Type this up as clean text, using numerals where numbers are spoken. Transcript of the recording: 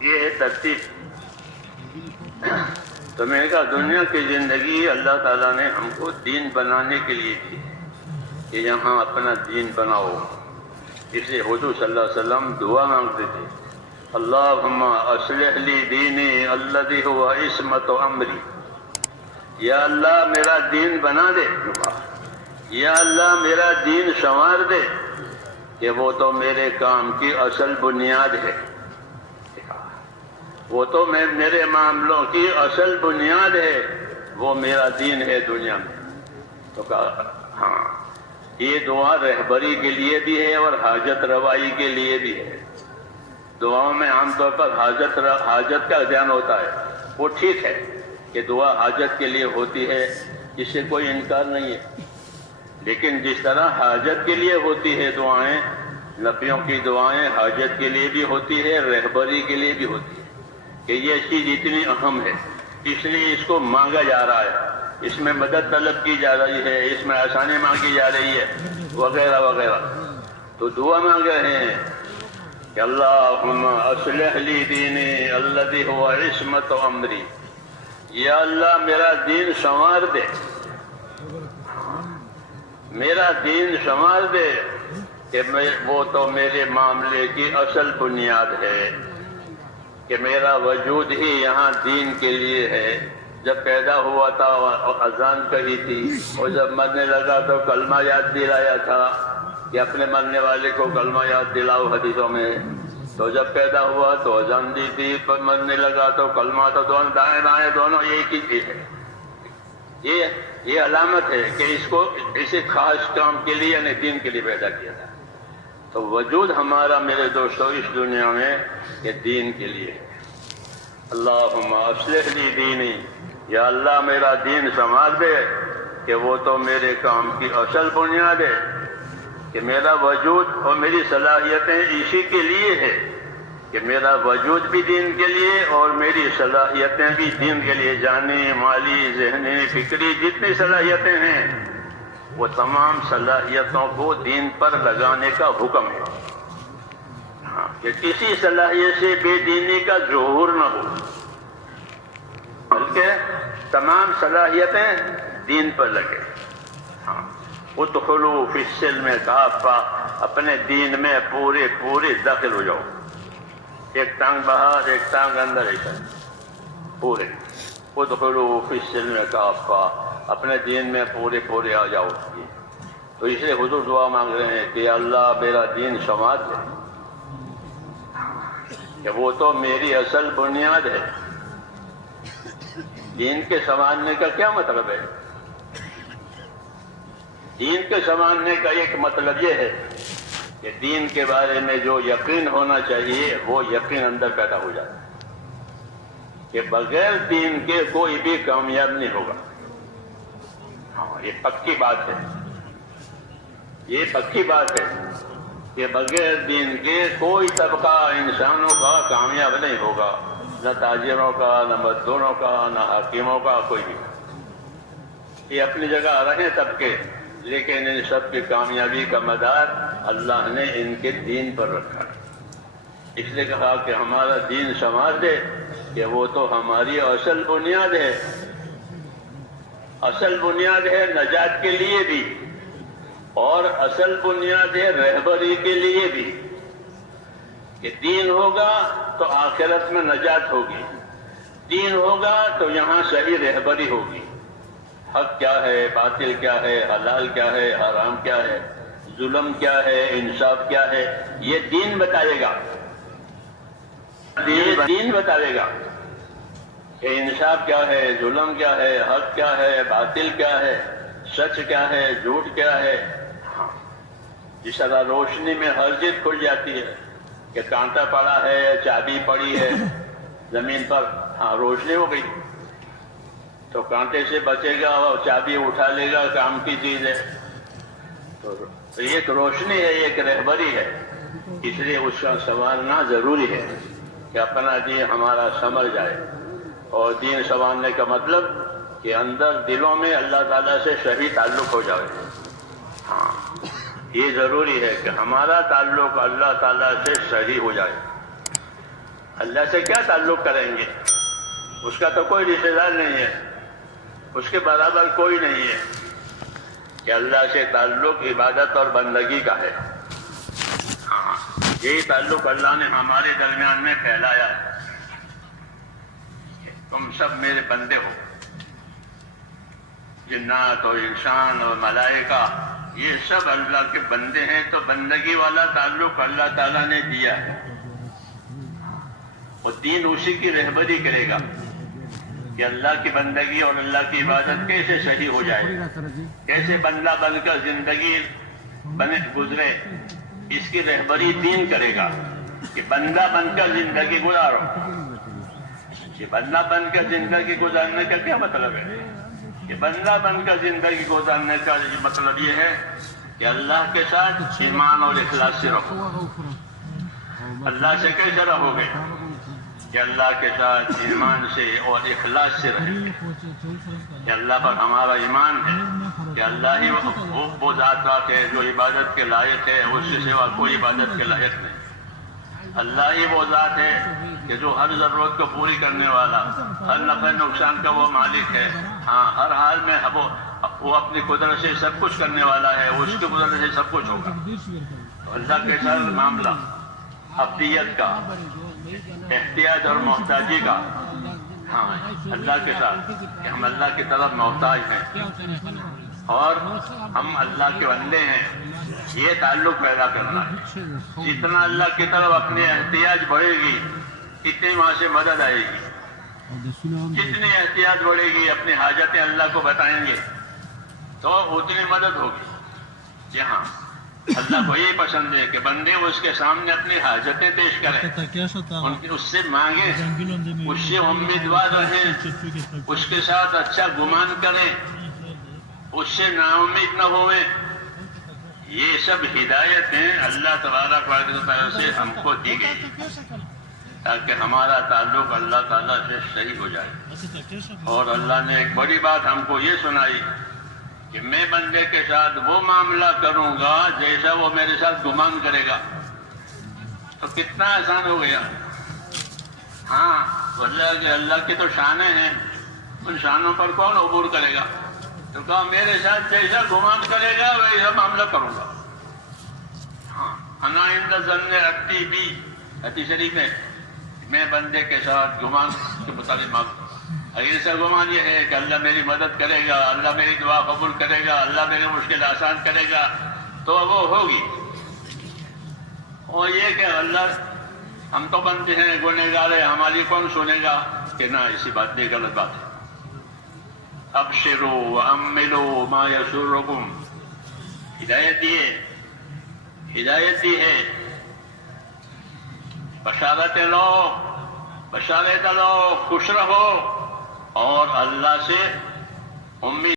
یہ ہے ترتیب. تو میں نے کہا دنیا کی زندگی اللہ تعالیٰ نے ہم کو دین بنانے کے لیے دی کہ یہاں اپنا دین بناؤ. اس لیے حضور صلی اللہ علیہ وسلم دعا مانگتے تھے, اللہم اصلح لی دینی الذی هو عصمت امری. یا اللہ میرا دین بنا دے, یا اللہ میرا دین سنوار دے کہ وہ تو میرے کام کی اصل بنیاد ہے, وہ تو میرے معاملوں کی اصل بنیاد ہے, وہ میرا دین ہے دنیا میں. تو کہا ہاں یہ دعا رہبری کے لیے بھی ہے اور حاجت روائی کے لیے بھی ہے. دعاؤں میں عام طور پر حاجت کا دھیان ہوتا ہے, وہ ٹھیک ہے کہ دعا حاجت کے لیے ہوتی ہے, اس سے کوئی انکار نہیں ہے. لیکن جس طرح حاجت کے لیے ہوتی ہے دعائیں, نبیوں کی دعائیں حاجت کے لیے بھی ہوتی ہے, رہبری کے لیے بھی ہوتی ہے, کہ یہ چیز اتنی اہم ہے اس لیے اس کو مانگا جا رہا ہے, اس میں مدد طلب کی جا رہی ہے, اس میں آسانی مانگی جا رہی ہے, وغیرہ وغیرہ. تو دعا مانگ رہے ہیں کہ اللہم اصلح لی دینی الذی هو عصمت امری. یا اللہ میرا دین سنوار دے, میرا دین سنوار دے کہ وہ تو میرے معاملے کی اصل بنیاد ہے, کہ میرا وجود ہی یہاں دین کے لیے ہے. جب پیدا ہوا تھا اذان کہی تھی, اور جب مرنے لگا تو کلمہ یاد دلایا تھا کہ اپنے مرنے والے کو کلمہ یاد دلاؤ حدیثوں میں. تو جب پیدا ہوا تو اذان دی تھی, پر مرنے لگا تو کلمہ, تو دونوں دائیں بائیں دونوں ایک ہی چیز ہے. یہ علامت ہے کہ اس کو اسی خاص کام کے لیے یعنی دین کے لیے پیدا کیا تھا. تو وجود ہمارا میرے دوستوں اس دنیا میں یہ دین کے لیے ہے. اللہم اصلح لی دینی, یا اللہ میرا دین سنوار دے کہ وہ تو میرے کام کی اصل بنیاد ہے, کہ میرا وجود اور میری صلاحیتیں اسی کے لیے ہے, کہ میرا وجود بھی دین کے لیے اور میری صلاحیتیں بھی دین کے لیے, جانی مالی ذہنی فکری جتنی صلاحیتیں ہیں وہ تمام صلاحیتوں کو دین پر لگانے کا حکم ہے. ہاں, کہ کسی صلاحیت سے بے دینی کا ظہور نہ ہو, بلکہ تمام صلاحیتیں دین پر لگے. ہاں, ادخلوا فی السلم کافہ, اپنے دین میں پورے داخل ہو جاؤ, ایک ٹانگ باہر ایک ٹانگ اندر, ایسا پورے. ادخلوا فی السلم کافہ, اپنے دین میں پورے آ جاؤ. تو اس لیے حضور دعا مانگ رہے ہیں کہ اللہ میرا دین سنوار دے, کہ وہ تو میری اصل بنیاد ہے. دین کے سنوارنے کا کیا مطلب ہے؟ دین کے سنوارنے کا ایک مطلب یہ ہے کہ دین کے بارے میں جو یقین ہونا چاہیے وہ یقین اندر پیدا ہو جاتا ہے, کہ بغیر دین کے کوئی بھی کامیاب نہیں ہوگا. ہاں, یہ پکی بات ہے, یہ پکی بات ہے کہ بغیر دین کے کوئی طبقہ انسانوں کا کامیاب نہیں ہوگا, نہ تاجروں کا, نہ مزدوروں کا, نہ حکیموں کا, کوئی بھی. یہ اپنی جگہ رہے طبقے, لیکن ان سب کی کامیابی کا مدار اللہ نے ان کے دین پر رکھا. اس لیے کہا کہ ہمارا دین سنوار دے کہ وہ تو ہماری اصل بنیاد ہے, اصل بنیاد ہے نجات کے لیے بھی, اور اصل بنیاد ہے رہبری کے لیے بھی. کہ دین ہوگا تو آخرت میں نجات ہوگی, دین ہوگا تو یہاں صحیح رہبری ہوگی. حق کیا ہے, باطل کیا ہے, حلال کیا ہے, حرام کیا ہے, ظلم کیا ہے, انصاف کیا ہے, یہ دین بتائے گا. دین بتائے گا کہ انصاف کیا ہے, ظلم کیا ہے, حق کیا ہے, باطل کیا ہے, سچ کیا ہے, جھوٹ کیا ہے. جس طرح روشنی میں ہر چیز کھل جاتی ہے, کہ کانٹا پڑا ہے, چابی پڑی ہے زمین پر, ہاں روشنی ہو گئی, تو کانٹے سے بچے گا اور چابی اٹھا لے گا, کام کی چیز ہے. تو ایک روشنی ہے, ایک رہبری ہے. اس لیے اس کا سنوارنا ضروری ہے کہ اپنا دین ہمارا سنور جائے. اور دین سنوارنے کا مطلب کہ اندر دلوں میں اللہ تعالیٰ سے صحیح تعلق ہو جائے. ہاں, یہ ضروری ہے کہ ہمارا تعلق اللہ تعالیٰ سے صحیح ہو جائے. اللہ سے کیا تعلق کریں گے؟ اس کا تو کوئی رشتے دار نہیں ہے، اس کے برابر کوئی نہیں ہے کہ اللہ سے تعلق عبادت اور بندگی کا ہے۔ ہاں، یہی تعلق اللہ نے ہمارے درمیان میں پھیلایا ہے۔ تم سب میرے بندے ہو، جنات اور انسان اور ملائکہ یہ سب اللہ کے بندے ہیں، تو بندگی والا تعلق اللہ تعالیٰ نے دیا ہے۔ وہ دین اسی کی رہبری کرے گا کہ اللہ کی بندگی اور اللہ کی عبادت کیسے صحیح ہو جائے، کیسے بندہ بن کر زندگی گزرے، اس کی رہبری دین کرے گا کہ بندہ بن کر زندگی گزارو۔ یہ بندہ بن کر زندگی گزارنے کا کیا مطلب ہے؟ کہ بندہ بن کر زندگی گزارنے کا مطلب یہ ہے کہ اللہ کے ساتھ ایمان اور اخلاص سے رہو۔ اللہ سے کیسے رہو گے؟ کہ اللہ کے ساتھ ایمان سے اور اخلاص سے رہیں گے کہ اللہ پر ہمارا ایمان ہے کہ اللہ ہی وہ ذات ہے جو عبادت کے لائق ہے، اس سے سوا کوئی عبادت کے لائق نہیں۔ اللہ ہی وہ ذات ہے کہ جو ہر ضرورت کو پوری کرنے والا، ہر نفع نقصان کا وہ مالک ہے۔ ہاں، ہر حال میں وہ اپنی قدرت سے سب کچھ کرنے والا ہے، اس کی قدرت سے سب کچھ ہوگا۔ تو اللہ کے ساتھ معاملہ عبدیت کا، احتیاج اور محتاجی کا، ہاں اللہ کے ساتھ کہ ہم اللہ کی طرف محتاج ہیں اور ہم اللہ کے بندے ہیں، یہ تعلق پیدا کرنا ہے۔ جتنا اللہ کی طرف اپنی احتیاج بڑھے گی اتنی وہاں سے مدد آئے گی، جتنی احتیاج بڑھے گی اپنی حاجتیں اللہ کو بتائیں گے تو اتنی مدد ہوگی۔ جی ہاں، اللہ کو یہ پسند ہے کہ بندے اس کے سامنے اپنی حاجتیں پیش کریں، اس سے مانگیں، اس سے امیدوار رہیں، اس کے ساتھ اچھا گمان کریں، اس سے نا امید نہ ہوئیں۔ یہ سب ہدایتیں اللہ تبارک و تعالیٰ سے ہم کو دی گئی تاکہ ہمارا تعلق اللہ تعالیٰ سے صحیح ہو جائے۔ اور اللہ نے ایک بڑی بات ہم کو یہ سنائی کہ میں بندے کے ساتھ وہ معاملہ کروں گا جیسا وہ میرے ساتھ گمان کرے گا۔ تو کتنا آسان ہو گیا۔ ہاں، اللہ کی تو شانیں ہیں، ان شانوں پر کون عبور کرے گا؟ تو کہا میرے ساتھ جیسا گمان کرے گا ویسا معاملہ کروں گا۔ ہاں، انا عند ظن عبدی بی، حدیث شریف ہے، میں بندے کے ساتھ گمان کے مطابق مانگوں۔ ایسا گمان یہ ہے کہ اللہ میری مدد کرے گا، اللہ میری دعا قبول کرے گا، اللہ میری مشکل آسان کرے گا تو وہ ہوگی۔ اور یہ کہ اللہ ہم تو بندے ہیں، گنہگار ہیں، ہماری کون سنے گا؟ کہ نہ، ایسی بات نہیں، غلط بات ہے۔ ابشروا واملوا ما یسرکم، ہدایت دی ہے، بشارت لو، خوش رہو اور اللہ سے امید